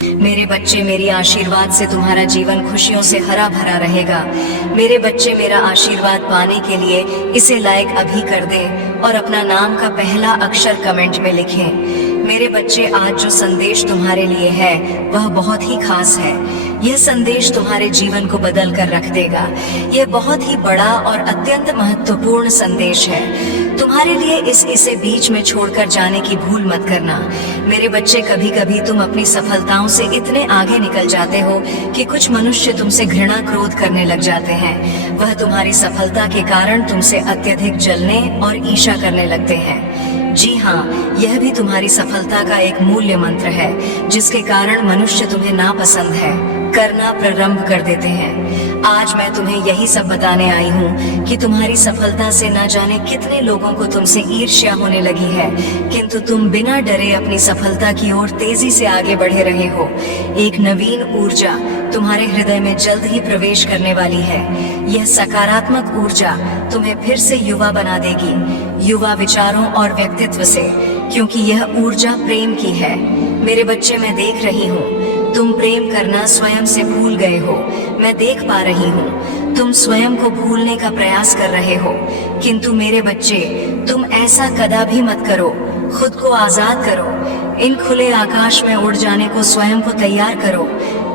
मेरे बच्चे, मेरी आशीर्वाद से तुम्हारा जीवन खुशियों से हरा भरा रहेगा। मेरे बच्चे, मेरा आशीर्वाद पाने के लिए इसे लाइक अभी कर दें और अपना नाम का पहला अक्षर कमेंट में लिखें। मेरे बच्चे, आज जो संदेश तुम्हारे लिए है वह बहुत ही खास है। यह संदेश तुम्हारे जीवन को बदल कर रख देगा। यह बहुत ही बड़ा और अत्यंत महत्वपूर्ण संदेश है तुम्हारे लिए। इसे बीच में छोड़कर जाने की भूल मत करना। मेरे बच्चे, कभी कभी तुम अपनी सफलताओं से इतने आगे निकल जाते हो कि कुछ मनुष्य तुमसे घृणा क्रोध करने लग जाते हैं। वह तुम्हारी सफलता के कारण तुमसे अत्यधिक जलने और ईर्ष्या करने लगते हैं। जी हाँ, यह भी तुम्हारी सफलता का एक मूल्य मंत्र है जिसके कारण मनुष्य तुम्हें नापसंद करना प्रारंभ कर देते हैं। आज मैं तुम्हें यही सब बताने आई हूँ कि तुम्हारी सफलता से न जाने कितने लोगों को तुमसे ईर्ष्या होने लगी है, किंतु तुम बिना डरे अपनी सफलता की ओर तेजी से आगे बढ़े रहे हो। एक नवीन ऊर्जा तुम्हारे हृदय में जल्द ही प्रवेश करने वाली है। यह सकारात्मक ऊर्जा तुम्हें फिर से युवा बना देगी, युवा विचारों और व्यक्तित्व से, क्योंकि यह ऊर्जा प्रेम की है। मेरे बच्चे, मैं देख रही हूँ तुम प्रेम करना स्वयं से भूल गए हो। मैं देख पा रही हूँ तुम स्वयं को भूलने का प्रयास कर रहे हो, किंतु मेरे बच्चे, तुम ऐसा कदापि मत करो। खुद को आजाद करो। इन खुले आकाश में उड़ जाने को स्वयं को तैयार करो।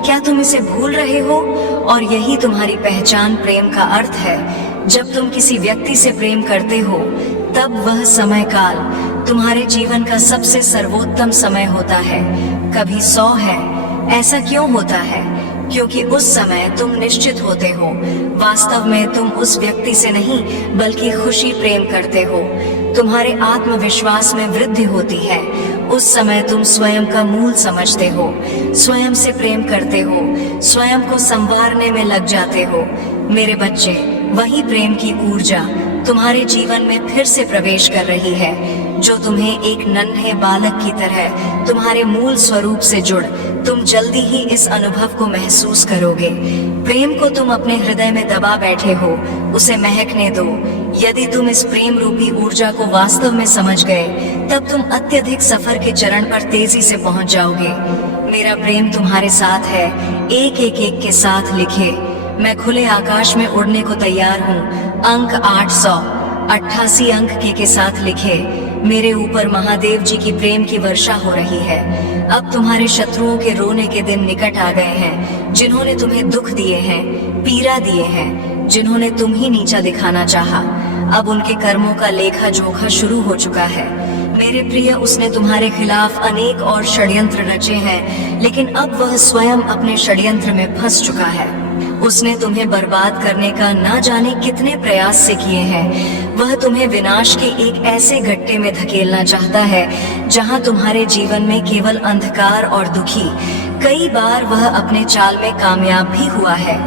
क्या तुम इसे भूल रहे हो? और यही तुम्हारी पहचान प्रेम का अर्थ है। जब तुम किसी व्यक्ति से प्रेम करते हो तब वह समय काल तुम्हारे जीवन का सबसे सर्वोत्तम समय होता है। कभी 100 है। ऐसा क्यों होता है? क्योंकि उस समय तुम निश्चित होते हो। वास्तव में तुम उस व्यक्ति से नहीं बल्कि खुशी प्रेम करते हो। तुम्हारे आत्मविश्वास में वृद्धि होती है। उस समय तुम स्वयं का मूल समझते हो, स्वयं से प्रेम करते हो, स्वयं को संवारने में लग जाते हो। मेरे बच्चे, वही प्रेम की ऊर्जा तुम्हारे जीवन में फिर से प्रवेश कर रही है, जो तुम्हें एक नन्हे बालक की तरह तुम्हारे मूल स्वरूप से तुम जल्दी ही इस अनुभव को महसूस करोगे। प्रेम को तुम अपने हृदय में दबा बैठे हो, उसे महकने दो। यदि तुम इस प्रेम रूपी ऊर्जा को वास्तव में समझ गए, तब तुम अत्यधिक सफर के चरण पर तेजी से पहुंच जाओगे। मेरा प्रेम तुम्हारे साथ है। एक के साथ लिखे, मैं खुले आकाश में उड़ने को तैयार हूँ। अंक 888 अंक के साथ लिखे, मेरे ऊपर महादेव जी की प्रेम की वर्षा हो रही है। अब तुम्हारे शत्रुओं के रोने के दिन निकट आ गए हैं, जिन्होंने तुम्हें दुख दिए हैं, पीड़ा दिए हैं, जिन्होंने तुम ही नीचा दिखाना चाहा। अब उनके कर्मों का लेखा जोखा शुरू हो चुका है। मेरे प्रिय, उसने तुम्हारे खिलाफ अनेक और षड्यंत्र रचे हैं, लेकिन अब वह स्वयं अपने षड्यंत्र में फंस चुका है। उसने तुम्हें बर्बाद करने का ना जाने कितने प्रयास से किए हैं। वह तुम्हें विनाश के एक ऐसे गड्ढे में धकेलना चाहता है जहां तुम्हारे जीवन में केवल अंधकार और दुखी। कई बार वह अपने चाल में कामयाब भी हुआ है।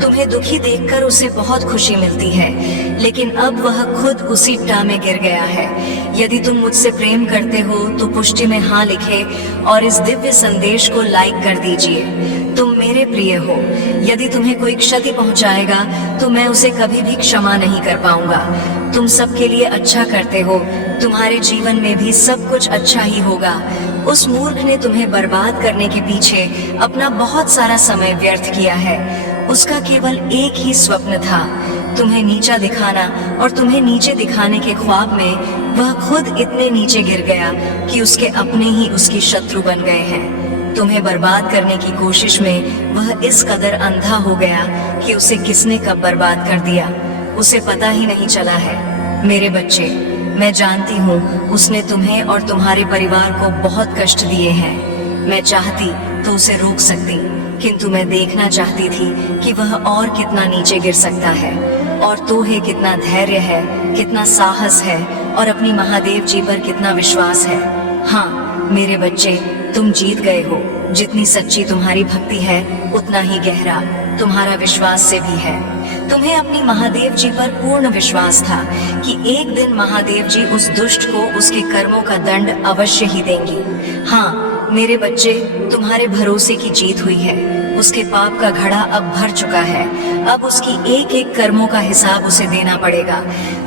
तुम्हें दुखी देखकर उसे बहुत खुशी मिलती है, लेकिन अब वह खुद उसी टा में गिर गया है। यदि तुम मुझसे प्रेम करते हो तो पुष्टि में हाँ लिखे और इस दिव्य संदेश को लाइक कर दीजिए। तुम मेरे प्रिय हो। यदि तुम्हें कोई क्षति पहुंचाएगा तो मैं उसे कभी भी क्षमा नहीं कर पाऊंगा। तुम सबके लिए अच्छा करते हो, तुम्हारे जीवन में भी सब कुछ अच्छा ही होगा। उस मूर्ख ने तुम्हें बर्बाद करने के पीछे अपना बहुत सारा समय व्यर्थ किया है। उसका केवल एक ही स्वप्न था, तुम्हें नीचा दिखाना, और तुम्हें नीचे दिखाने के ख्वाब में वह खुद इतने नीचे गिर गया कि उसके अपने ही उसकी शत्रु बन गए हैं। तुम्हें बर्बाद करने की कोशिश में वह इस कदर अंधा हो गया कि उसे किसने कब बर्बाद कर दिया उसे पता ही नहीं चला है। मेरे बच्चे, मैं जानती हूँ उसने तुम्हें और तुम्हारे परिवार को बहुत कष्ट दिए हैं। मैं चाहती तो उसे रोक सकती, किंतु मैं देखना चाहती थी कि वह और कितना नीचे गिर सकता है। और तो है कितना धैर्य है, कितना साहस है, और अपनी महादेव जी पर कितना विश्वास है। हाँ मेरे बच्चे, तुम जीत गए हो। जितनी सच्ची तुम्हारी भक्ति है, उतना ही गहरा तुम्हारा विश्वास से भी है। तुम्हें अपनी महादेव जी पर पूर्ण विश्वास था कि एक दिन महादेव जी उस दुष्ट को उसके कर्मों का दंड अवश्य ही देंगी। हाँ, मेरे बच्चे, तुम्हारे भरोसे की जीत हुई है। उसके पाप का घड़ा अब भर चुका है। अब उसकी एक एक कर्मों का हिसाब उसे देना पड़ेगा।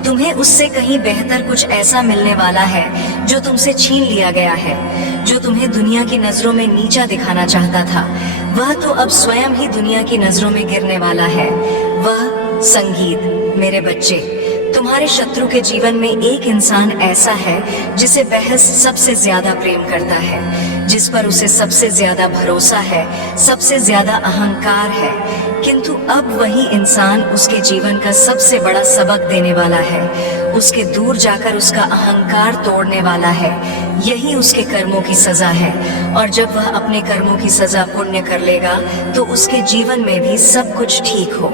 तुम्हें उससे कहीं बेहतर कुछ ऐसा मिलने वाला है जो तुमसे छीन लिया गया है। जो तुम्हें दुनिया की नजरों में नीचा दिखाना चाहता था, वह तो अब स्वयं ही दुनिया की नजरों में गिरने वाला है। वह संगीत। मेरे बच्चे, तुम्हारे शत्रु के जीवन में एक इंसान ऐसा है जिसे बहस सबसे ज्यादा प्रेम करता है, जिस पर उसे सबसे ज्यादा भरोसा है, सबसे ज्यादा अहंकार है। किंतु अब वही इंसान उसके जीवन का सबसे बड़ा सबक देने वाला है, उसके दूर जाकर उसका अहंकार तोड़ने वाला है। यही उसके कर्मों की सजा है। और जब वह अपने कर्मों की सजा पुण्य कर लेगा तो उसके जीवन में भी सब कुछ ठीक हो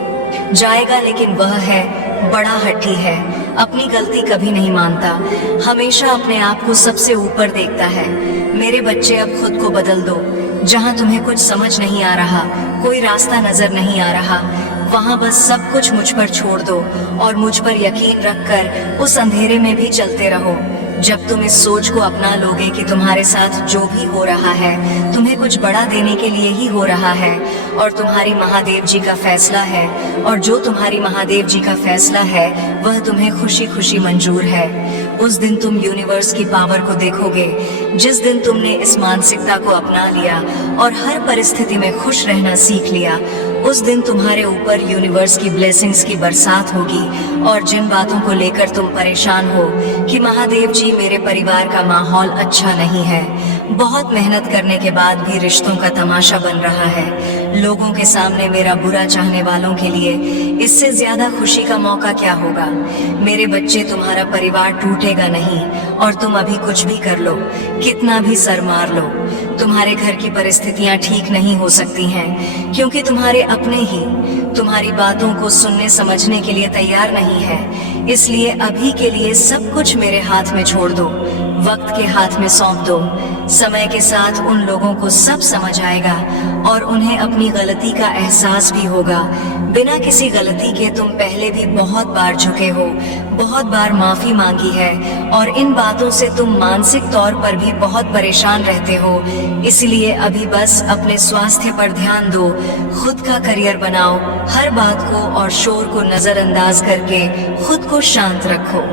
जाएगा। लेकिन वह है बड़ा हठी है, अपनी गलती कभी नहीं मानता, हमेशा अपने आप को सबसे ऊपर देखता है। मेरे बच्चे, अब खुद को बदल दो। जहाँ तुम्हें कुछ समझ नहीं आ रहा, कोई रास्ता नजर नहीं आ रहा, वहाँ बस सब कुछ मुझ पर छोड़ दो और मुझ पर यकीन रखकर उस अंधेरे में भी चलते रहो। जब तुम इस सोच को अपना लोगे कि तुम्हारे साथ जो भी हो रहा है तुम्हें कुछ बड़ा देने के लिए ही हो रहा है और तुम्हारी महादेव जी का फैसला है, और जो तुम्हारी महादेव जी का फैसला है वह तुम्हें खुशी खुशी मंजूर है, उस दिन तुम यूनिवर्स की पावर को देखोगे। जिस दिन तुमने इस मानसिकता को अपना लिया और हर परिस्थिति में खुश रहना सीख लिया, उस दिन तुम्हारे ऊपर यूनिवर्स की ब्लेसिंग्स की बरसात होगी। और जिन बातों को लेकर तुम परेशान हो कि महादेव जी, मेरे परिवार का माहौल अच्छा नहीं है, बहुत मेहनत करने के बाद भी रिश्तों का तमाशा बन रहा है, लोगों के सामने मेरा बुरा चाहने वालों के लिए इससे ज्यादा खुशी का मौका क्या होगा। मेरे बच्चे, तुम्हारा परिवार टूटेगा नहीं, और तुम अभी कुछ भी कर लो, कितना भी सर मार लो, तुम्हारे घर की परिस्थितियां ठीक नहीं हो सकती हैं, क्योंकि तुम्हारे अपने ही तुम्हारी बातों को सुनने समझने के लिए तैयार नहीं है। इसलिए अभी के लिए सब कुछ मेरे हाथ में छोड़ दो, वक्त के हाथ में सौंप दो। समय के साथ उन लोगों को सब समझ आएगा और उन्हें अपनी गलती का एहसास भी होगा। बिना किसी गलती के तुम पहले भी बहुत बार झुके हो, बहुत बार माफी मांगी है, और इन बातों से तुम मानसिक तौर पर भी बहुत परेशान रहते हो। इसलिए अभी बस अपने स्वास्थ्य पर ध्यान दो, खुद का करियर बनाओ, हर बात को और शोर को नजरअंदाज करके खुद को शांत रखो।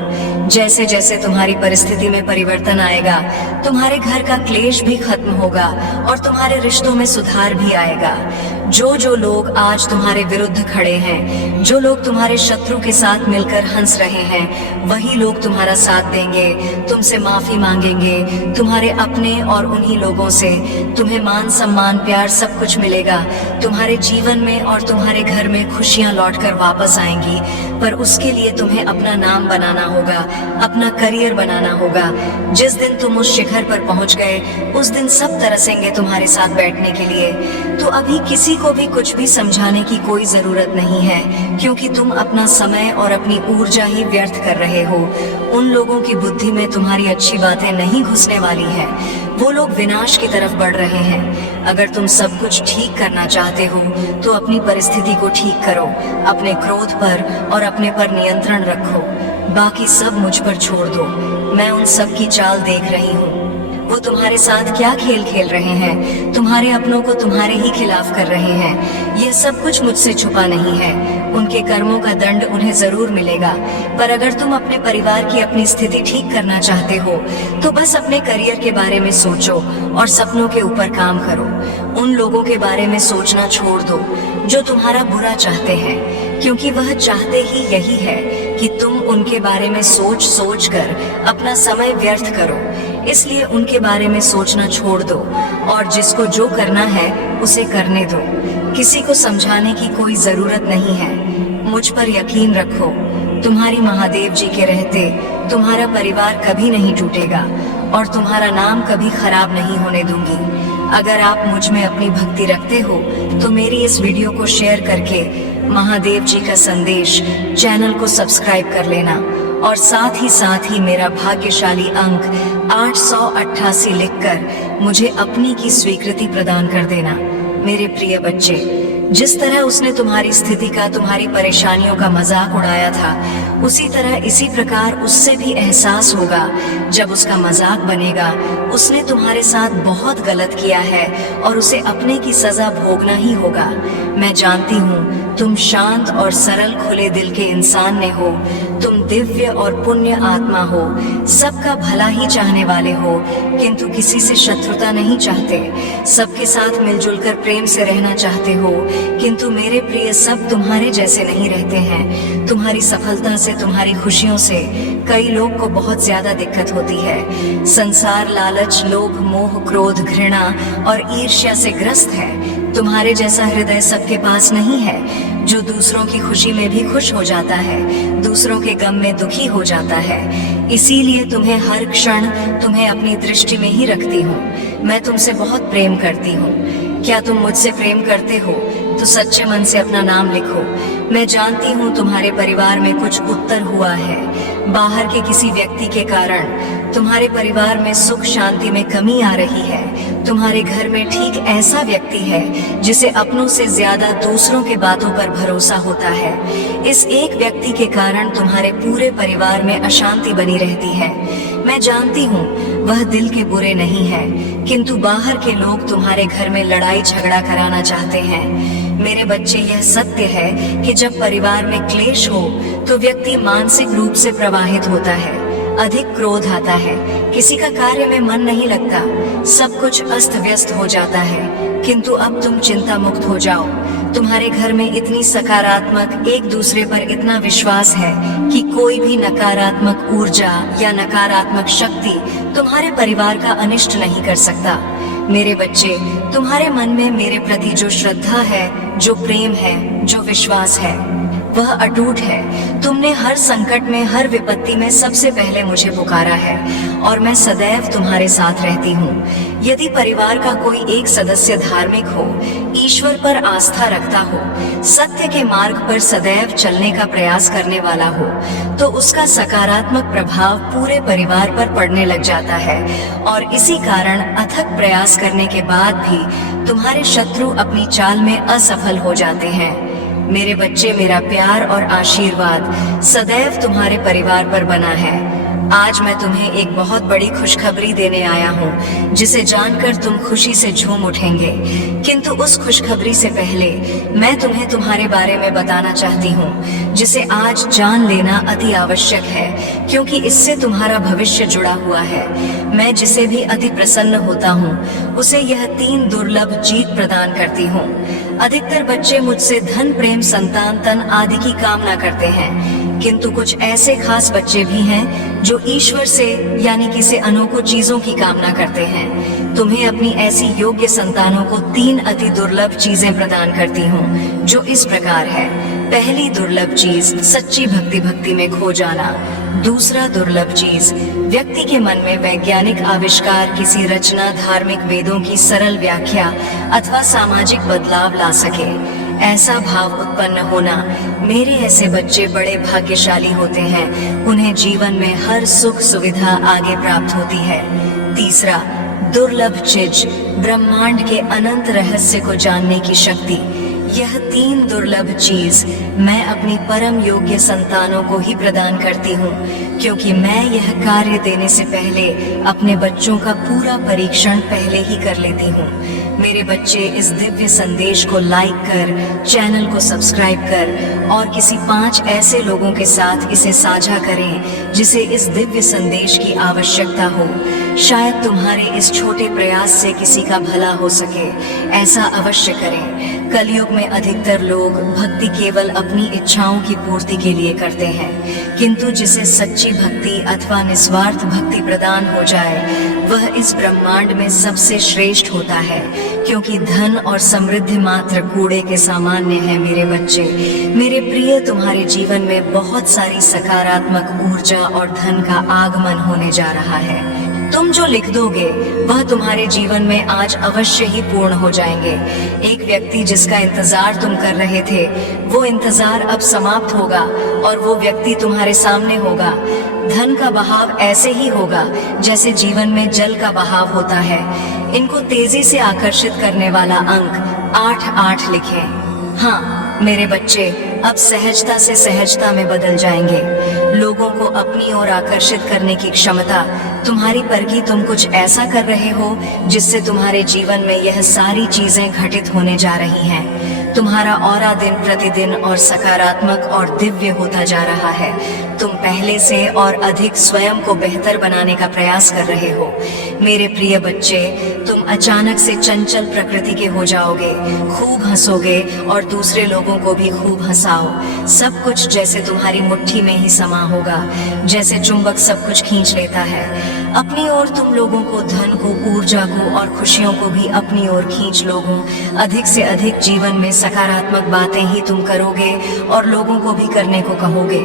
जैसे जैसे तुम्हारी परिस्थिति में परिवर्तन आएगा, तुम्हारे घर का क्लेश भी खत्म होगा और तुम्हारे रिश्तों में सुधार भी आएगा। जो जो लोग आज तुम्हारे विरुद्ध खड़े हैं, जो लोग तुम्हारे शत्रु के साथ मिलकर हंस रहे हैं, वही लोग तुम्हारा साथ देंगे, तुमसे माफी मांगेंगे। तुम्हारे अपने और उन्हीं लोगों से तुम्हें मान सम्मान प्यार सब कुछ मिलेगा। तुम्हारे जीवन में और तुम्हारे घर में खुशियां लौटकर वापस आएंगी, पर उसके लिए तुम्हें अपना नाम बनाना होगा, अपना करियर बनाना होगा। जिस दिन तुम उस शिखर पर पहुंच गए, उस दिन सब तरसेंगे तुम्हारे साथ बैठने के लिए। तो अभी किसी को भी कुछ भी समझाने की कोई जरूरत नहीं है, क्योंकि तुम अपना समय और अपनी ऊर्जा ही व्यर्थ कर रहे हो। उन लोगों की बुद्धि में तुम्हारी अच्छी बातें नहीं घुसने वाली है, वो लोग विनाश की तरफ बढ़ रहे हैं। अगर तुम सब कुछ ठीक करना चाहते हो तो अपनी परिस्थिति को ठीक करो, अपने क्रोध पर और अपने पर नियंत्रण रखो, बाकी सब मुझ पर छोड़ दो। मैं उन सब की चाल देख रही हूँ, वो तुम्हारे साथ क्या खेल खेल रहे हैं, तुम्हारे अपनों को तुम्हारे ही खिलाफ कर रहे हैं। यह सब कुछ मुझसे छुपा नहीं है, उनके कर्मों का दंड उन्हें जरूर मिलेगा। पर अगर तुम अपने परिवार की अपनी स्थिति ठीक करना चाहते हो तो बस अपने करियर के बारे में सोचो और सपनों के ऊपर काम करो। उन लोगों के बारे में सोचना छोड़ दो जो तुम्हारा बुरा चाहते हैं, क्योंकि वह चाहते ही यही है कि तुम उनके बारे में सोच सोच कर अपना समय व्यर्थ करो। इसलिए उनके बारे में सोचना छोड़ दो और जिसको जो करना है उसे करने दो। किसी को समझाने की कोई जरूरत नहीं है, मुझ पर यकीन रखो। तुम्हारी महादेव जी के रहते तुम्हारा परिवार कभी नहीं टूटेगा और तुम्हारा नाम कभी खराब नहीं होने दूंगी। अगर आप मुझ में अपनी भक्ति रखते हो तो मेरी इस वीडियो को शेयर करके महादेव जी का संदेश चैनल को सब्सक्राइब कर लेना, और साथ ही मेरा भाग्यशाली अंक 888 लिखकर मुझे अपनी की स्वीकृति प्रदान कर देना। मेरे प्रिय बच्चे, जिस तरह उसने तुम्हारी स्थिति का, तुम्हारी परेशानियों का मजाक उड़ाया था, उसी तरह इसी प्रकार उससे भी एहसास होगा जब उसका मजाक बनेगा उसने तुम्हारे साथ बहुत गलत किया है और उसे अपने की सजा भोगना ही होगा। मैं जानती हूँ तुम शांत और सरल खुले दिल के इंसान ने हो, तुम दिव्य और पुण्य आत्मा हो, सबका भला ही चाहने वाले हो, किंतु किसी से शत्रुता नहीं चाहते, सबके साथ मिलजुल कर प्रेम से रहना चाहते हो, किंतु मेरे प्रिय सब तुम्हारे जैसे नहीं रहते हैं। तुम्हारी सफलता से, तुम्हारी खुशियों से कई लोग को बहुत ज्यादा दिक्कत होती है। संसार लालच, लोभ, मोह, क्रोध, घृणा और ईर्ष्या से ग्रस्त है। तुम्हारे जैसा हृदय सबके पास नहीं है जो दूसरों की खुशी में भी खुश हो जाता है, दूसरों के गम में दुखी हो जाता है। इसीलिए तुम्हें हर क्षण तुम्हें अपनी दृष्टि में ही रखती हूँ। मैं तुमसे बहुत प्रेम करती हूँ। क्या तुम मुझसे प्रेम करते हो तो सच्चे मन से अपना नाम लिखो। मैं जानती हूँ तुम्हारे परिवार में कुछ उत्तर हुआ है। बाहर के किसी व्यक्ति के कारण तुम्हारे परिवार में सुख शांति में कमी आ रही है। तुम्हारे घर में ठीक ऐसा व्यक्ति है जिसे अपनों से ज्यादा दूसरों के बातों पर भरोसा होता है। इस एक व्यक्ति के कारण तुम्हारे पूरे परिवार में अशांति बनी रहती है। मैं जानती हूँ वह दिल के बुरे नहीं है, किंतु बाहर के लोग तुम्हारे घर में लड़ाई झगड़ा कराना चाहते हैं। मेरे बच्चे, यह सत्य है कि जब परिवार में क्लेश हो तो व्यक्ति मानसिक रूप से प्रभावित होता है, अधिक क्रोध आता है, किसी का कार्य में मन नहीं लगता, सब कुछ अस्त व्यस्त हो जाता है। किंतु अब तुम चिंता मुक्त हो जाओ। तुम्हारे घर में इतनी सकारात्मक, एक दूसरे पर इतना विश्वास है कि कोई भी नकारात्मक ऊर्जा या नकारात्मक शक्ति तुम्हारे परिवार का अनिष्ट नहीं कर सकता। मेरे बच्चे, तुम्हारे मन में मेरे प्रति जो श्रद्धा है, जो प्रेम है, जो विश्वास है, वह अटूट है। तुमने हर संकट में, हर विपत्ति में सबसे पहले मुझे पुकारा है और मैं सदैव तुम्हारे साथ रहती हूँ। यदि परिवार का कोई एक सदस्य धार्मिक हो, ईश्वर पर आस्था रखता हो, सत्य के मार्ग पर सदैव चलने का प्रयास करने वाला हो, तो उसका सकारात्मक प्रभाव पूरे परिवार पर पड़ने लग जाता है और इसी कारण अथक प्रयास करने के बाद भी तुम्हारे शत्रु अपनी चाल में असफल हो जाते हैं। मेरे बच्चे, मेरा प्यार और आशीर्वाद सदैव तुम्हारे परिवार पर बना है। आज मैं तुम्हें एक बहुत बड़ी खुशखबरी देने आया हूँ जिसे जानकर तुम खुशी से झूम उठेंगे। किंतु उस खुशखबरी से पहले मैं तुम्हें तुम्हारे बारे में बताना चाहती हूँ जिसे आज जान लेना अति आवश्यक है, क्योंकि इससे तुम्हारा भविष्य जुड़ा हुआ है। मैं जिसे भी अति प्रसन्न होता हूँ उसे यह 3 दुर्लभ जीत प्रदान करती हूँ। अधिकतर बच्चे मुझसे धन, प्रेम, संतान, तन आदि की कामना करते हैं, किंतु कुछ ऐसे खास बच्चे भी हैं जो ईश्वर से यानी किसी अनोखी चीजों की कामना करते हैं। तुम्हें अपनी ऐसी योग्य संतानों को 3 अति दुर्लभ चीजें प्रदान करती हूँ जो इस प्रकार है। पहली दुर्लभ चीज, सच्ची भक्ति में खो जाना। दूसरा दुर्लभ चीज, व्यक्ति के मन में वैज्ञानिक आविष्कार, किसी रचना, धार्मिक वेदों की सरल व्याख्या अथवा सामाजिक बदलाव ला सके, ऐसा भाव उत्पन्न होना। मेरे ऐसे बच्चे बड़े भाग्यशाली होते हैं, उन्हें जीवन में हर सुख सुविधा आगे प्राप्त होती है। तीसरा दुर्लभ चीज, ब्रह्मांड के अनंत रहस्य को जानने की शक्ति। यह 3 दुर्लभ चीज मैं अपनी परम योग्य संतानों को ही प्रदान करती हूँ, क्योंकि मैं यह कार्य देने से पहले अपने बच्चों का पूरा परीक्षण पहले ही कर लेती हूँ। मेरे बच्चे, इस दिव्य संदेश को लाइक कर, चैनल को सब्सक्राइब कर और किसी 5 ऐसे लोगों के साथ इसे साझा करें जिसे इस दिव्य संदेश की आवश्यकता हो। शायद तुम्हारे इस छोटे प्रयास से किसी का भला हो सके। ऐसा अवश्य करें। कलयुग में अधिकतर लोग भक्ति केवल अपनी इच्छाओं की पूर्ति के लिए करते हैं, किंतु जिसे सच्ची भक्ति अथवा निस्वार्थ भक्ति प्रदान हो जाए वह इस ब्रह्मांड में सबसे श्रेष्ठ होता है, क्योंकि धन और समृद्धि मात्र कूड़े के सामान्य है। मेरे बच्चे, मेरे प्रिय, तुम्हारे जीवन में बहुत सारी सकारात्मक ऊर्जा और धन का आगमन होने जा रहा है। तुम जो लिख दोगे वह तुम्हारे जीवन में आज अवश्य ही पूर्ण हो जाएंगे। एक व्यक्ति जिसका इंतजार तुम कर रहे थे, वो इंतजार अब समाप्त होगा और वो व्यक्ति तुम्हारे सामने होगा। धन का बहाव ऐसे ही होगा जैसे जीवन में जल का बहाव होता है। इनको तेजी से आकर्षित करने वाला अंक 88 लिखें। हाँ मेरे बच्चे, अब सहजता से सहजता में बदल जाएंगे। लोगों को अपनी ओर आकर्षित करने की क्षमता तुम्हारी पर कि तुम कुछ ऐसा कर रहे हो जिससे तुम्हारे जीवन में यह सारी चीजें घटित होने जा रही हैं। तुम्हारा ऑरा दिन प्रतिदिन और सकारात्मक और दिव्य होता जा रहा है। तुम पहले से और अधिक स्वयं को बेहतर बनाने का प्रयास कर रहे हो। मेरे प्रिय बच्चे, तुम अचानक से चंचल प्रकृति के हो जाओगे, खूब हंसोगे और दूसरे लोगों को भी खूब हंसाओ। सब कुछ जैसे तुम्हारी मुट्ठी में ही समा होगा, जैसे चुंबक सब कुछ खींच लेता है। अपनी ओर तुम लोगों को, धन को, ऊर्जा को और खुशियों को भी अपनी ओर खींच लोगे। अधिक से अधिक जीवन में सकारात्मक बातें ही तुम करोगे और लोगों को भी करने को कहोगे।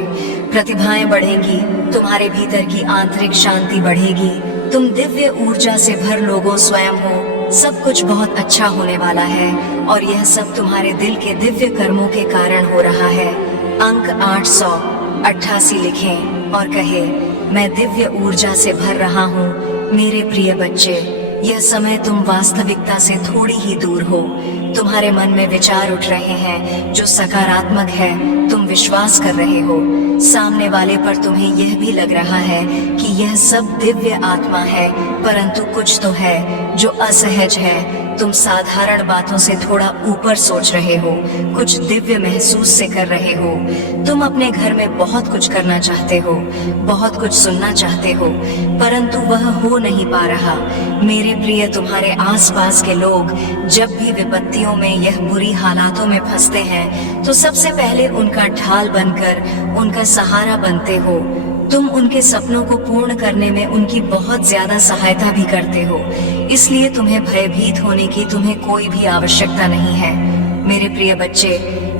प्रतिभाएं बढ़ेंगी, तुम्हारे भीतर की आंतरिक शांति बढ़ेगी। तुम दिव्य ऊर्जा से भर लोगों स्वयं हो। सब कुछ बहुत अच्छा होने वाला है और यह सब तुम्हारे दिल के दिव्य कर्मों के कारण हो रहा है। अंक 888 लिखें और कहे, मैं दिव्य ऊर्जा से भर रहा हूँ। मेरे प्रिय बच्चे, यह समय तुम वास्तविकता से थोड़ी ही दूर हो। तुम्हारे मन में विचार उठ रहे हैं जो सकारात्मक है। तुम विश्वास कर रहे हो। सामने वाले पर तुम्हें यह भी लग रहा है कि यह सब दिव्य आत्मा है, परंतु कुछ तो है जो असहज है। तुम साधारण बातों से थोड़ा ऊपर सोच रहे हो, कुछ दिव्य महसूस से कर रहे हो। तुम अपने घर में बहुत कुछ करना चाहते हो, बहुत कुछ सुनना चाहते हो, परंतु वह हो नहीं पा रहा। मेरे प्रिय, तुम्हारे आसपास के लोग जब भी विपत्तियों में, यह बुरी हालातों में फंसते हैं, तो सबसे पहले उनका ढाल बनकर उनका सहारा बनते हो। तुम उनके सपनों को पूर्ण करने में उनकी बहुत ज्यादा सहायता भी करते हो। इसलिए तुम्हें भयभीत होने की तुम्हें कोई भी आवश्यकता नहीं है। मेरे प्रिय बच्चे,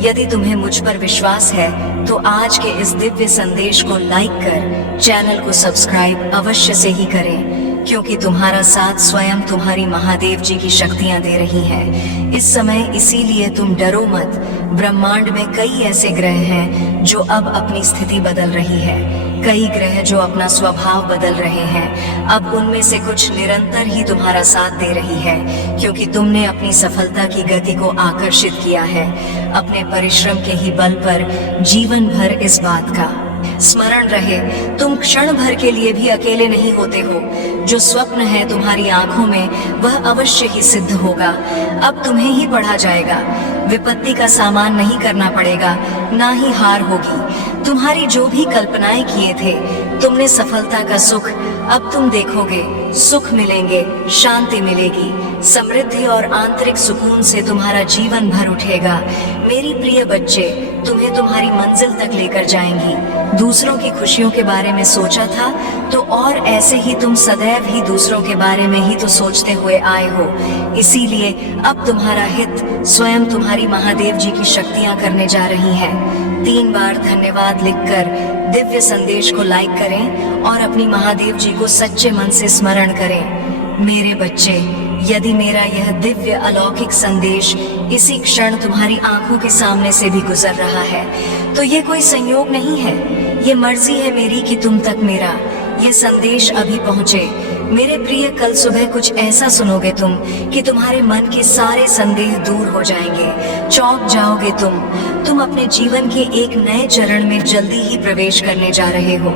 यदि तुम्हें मुझ पर विश्वास है तो आज के इस दिव्य संदेश को लाइक कर चैनल को सब्सक्राइब अवश्य से ही करें, क्योंकि तुम्हारा साथ स्वयं तुम्हारी महादेव जी की शक्तियां दे रही हैं इस समय। इसीलिए तुम डरो मत। ब्रह्मांड में कई ऐसे ग्रह हैं जो अब अपनी स्थिति बदल रही है, कई ग्रह जो अपना स्वभाव बदल रहे हैं। अब उनमें से कुछ निरंतर ही तुम्हारा साथ दे रही है, क्योंकि तुमने अपनी सफलता की गति को आकर्षित किया है। अपने परिश्रम के ही बल पर जीवन भर इस बात का स्मरण रहे, तुम क्षण भर के लिए भी अकेले नहीं होते हो। जो स्वप्न है तुम्हारी आंखों में, वह अवश्य ही सिद्ध होगा। अब तुम्हें ही पढ़ा जाएगा। विपत्ति का सामना नहीं करना पड़ेगा, ना ही हार होगी। तुम्हारी जो भी कल्पनाएं किए थे, तुमने सफलता का सुख अब तुम देखोगे। सुख मिलेंगे, शांति मिलेगी, समृद्धि और आंतरिक सुकून से तुम्हारा जीवन भर उठेगा। मेरी प्रिय बच्चे, तुम्हें तुम्हारी मंजिल तक लेकर जाएंगी। दूसरों की खुशियों के बारे में सोचा था तो और ऐसे ही तुम सदैव ही दूसरों के बारे में ही तो सोचते हुए आए हो। इसीलिए अब तुम्हारा हित स्वयं तुम्हारी महादेव जी की शक्तियां करने जा रही हैं। 3 बार धन्यवाद लिखकर दिव्य संदेश को लाइक करें और अपनी महादेव जी को सच्चे मन से स्मरण करें। मेरे बच्चे, यदि मेरा यह दिव्य अलौकिक संदेश इसी क्षण तुम्हारी आंखों के सामने से भी गुजर रहा है, तो ये कोई संयोग नहीं है, ये मर्जी है मेरी कि तुम तक मेरा ये संदेश अभी पहुंचे। मेरे प्रिय, कल सुबह कुछ ऐसा सुनोगे तुम कि तुम्हारे मन के सारे संदेह दूर हो जाएंगे। चौंक जाओगे तुम अपने जीवन के एक नए चरण में जल्दी ही प्रवेश करने जा रहे हो।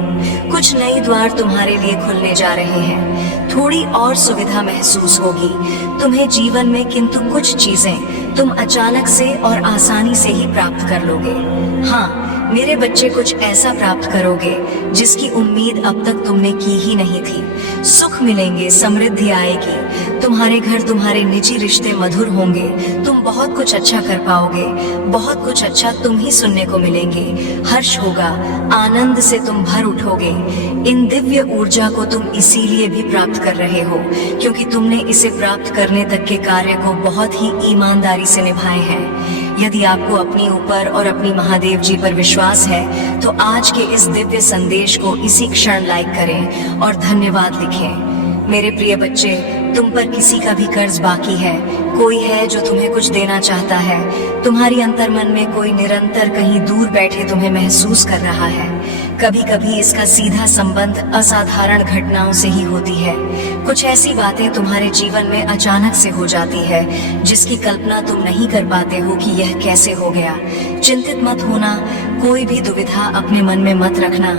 कुछ नए द्वार तुम्हारे लिए खुलने जा रहे हैं। थोड़ी और सुविधा महसूस होगी तुम्हें जीवन में, किंतु कुछ चीजें तुम अचानक से और आसानी से ही प्राप्त कर लोगे। हाँ मेरे बच्चे, कुछ ऐसा प्राप्त करोगे जिसकी उम्मीद अब तक तुमने की ही नहीं थी। सुख मिलेंगे, समृद्धि आएगी, तुम्हारे घर, तुम्हारे निजी रिश्ते मधुर होंगे। तुम बहुत कुछ अच्छा कर पाओगे, बहुत कुछ अच्छा तुम ही सुनने को मिलेंगे। हर्ष होगा, आनंद से तुम भर उठोगे। इन दिव्य ऊर्जा को तुम इसीलिए भी प्राप्त कर रहे हो क्योंकि तुमने इसे प्राप्त करने तक के कार्य को बहुत ही ईमानदारी से निभाए हैं। यदि आपको अपने ऊपर और अपनी महादेव जी पर विश्वास है तो आज के इस दिव्य संदेश को इसी क्षण लाइक करें और धन्यवाद लिखें। मेरे प्रिय बच्चे, तुम पर किसी का भी कर्ज बाकी है, कोई है जो तुम्हें कुछ देना चाहता है, तुम्हारी अंतर्मन में कोई निरंतर कहीं दूर बैठे तुम्हें महसूस कर रहा है। कभी कभी इसका सीधा संबंध असाधारण घटनाओं से ही होती है। कुछ ऐसी बातें तुम्हारे जीवन में अचानक से हो जाती है जिसकी कल्पना तुम नहीं कर पाते हो कि यह कैसे हो गया। चिंतित मत होना, कोई भी दुविधा अपने मन में मत रखना।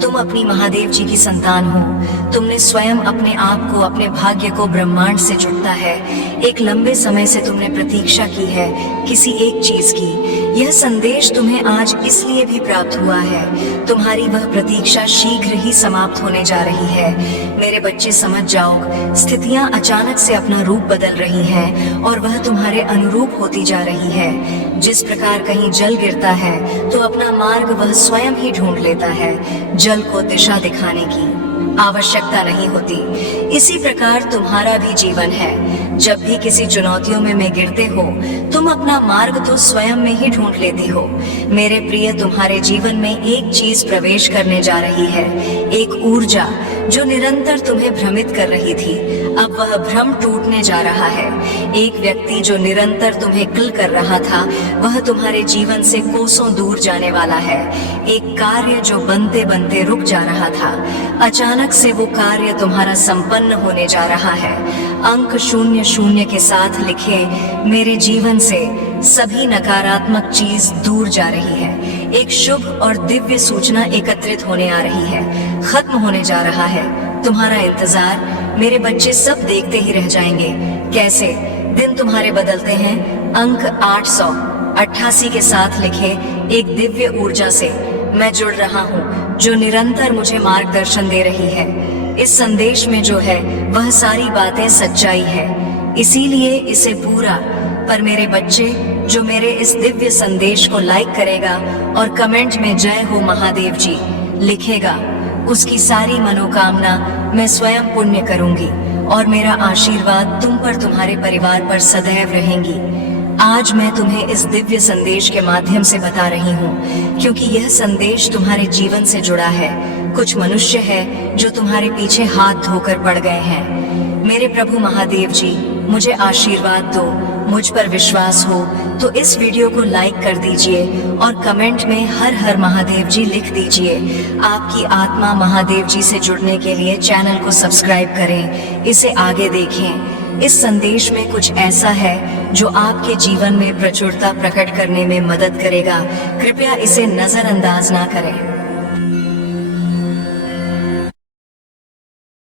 तुम अपनी महादेव जी की संतान हो। तुमने स्वयं अपने आप को, अपने भाग्य को ब्रह्मांड से जुड़ता है। एक लंबे समय से तुमने प्रतीक्षा की है किसी एक चीज की। यह संदेश तुम्हें आज इसलिए भी प्राप्त हुआ है, तुम्हारी वह प्रतीक्षा शीघ्र ही समाप्त होने जा रही है। मेरे बच्चे समझ जाओ, स्थितियां अचानक से अपना रूप बदल रही हैं और वह तुम्हारे अनुरूप होती जा रही है। जिस प्रकार कहीं जल गिरता है तो अपना मार्ग वह स्वयं ही ढूंढ लेता है। जल को दिशा दिखाने की आवश्यकता नहीं होती। इसी प्रकार तुम्हारा भी जीवन है। जब भी किसी चुनौतियों में गिरते हो, तुम अपना मार्ग तो स्वयं में ही ढूंढ लेती हो। मेरे प्रिय, तुम्हारे जीवन में एक चीज प्रवेश करने जा रही है, एक ऊर्जा जो निरंतर तुम्हें भ्रमित कर रही थी। अब वह भ्रम टूटने जा रहा है। एक व्यक्ति जो निरंतर तुम्हें किल कर रहा था, वह तुम्हारे जीवन से कोसों दूर जाने वाला है। एक कार्य जो बनते बनते रुक जा रहा था, अचानक से वो कार्य तुम्हारा संपन्न होने जा रहा है। अंक 00 के साथ लिखे, मेरे जीवन से सभी नकारात्मक चीज दूर जा रही है। एक शुभ और दिव्य सूचना एकत्रित होने आ रही है, खत्म होने जा रहा है। तुम्हारा इंतजार, मेरे बच्चे, सब देखते ही रह जाएंगे कैसे दिन तुम्हारे बदलते हैं। अंक 888 के साथ लिखे, एक दिव्य ऊर्जा से मैं जुड़ रहा हूँ जो निरंतर मुझे मार्गदर्शन दे रही है। इस संदेश में जो है वह सारी बातें सच्चाई है, इसीलिए इसे पूरा। पर मेरे बच्चे, जो मेरे इस दिव्य संदेश को लाइक करेगा और कमेंट में जय हो महादेव जी लिखेगा, उसकी सारी मनोकामना मैं स्वयं पुण्य करूंगी और मेरा आशीर्वाद तुम पर, तुम्हारे परिवार पर सदैव रहेंगी। आज मैं तुम्हें इस दिव्य संदेश के माध्यम से बता रही हूँ, क्योंकि यह संदेश तुम्हारे जीवन से जुड़ा है। कुछ मनुष्य है जो तुम्हारे पीछे हाथ धोकर पड़ गए हैं। मेरे प्रभु महादेव जी, मुझे आशीर्वाद दो, मुझ पर विश्वास हो तो इस वीडियो को लाइक कर दीजिए और कमेंट में हर हर महादेव जी लिख दीजिए। आपकी आत्मा महादेव जी से जुड़ने के लिए चैनल को सब्सक्राइब करें, इसे आगे देखें। इस संदेश में कुछ ऐसा है जो आपके जीवन में प्रचुरता प्रकट करने में मदद करेगा। कृपया इसे नजरअंदाज ना करें।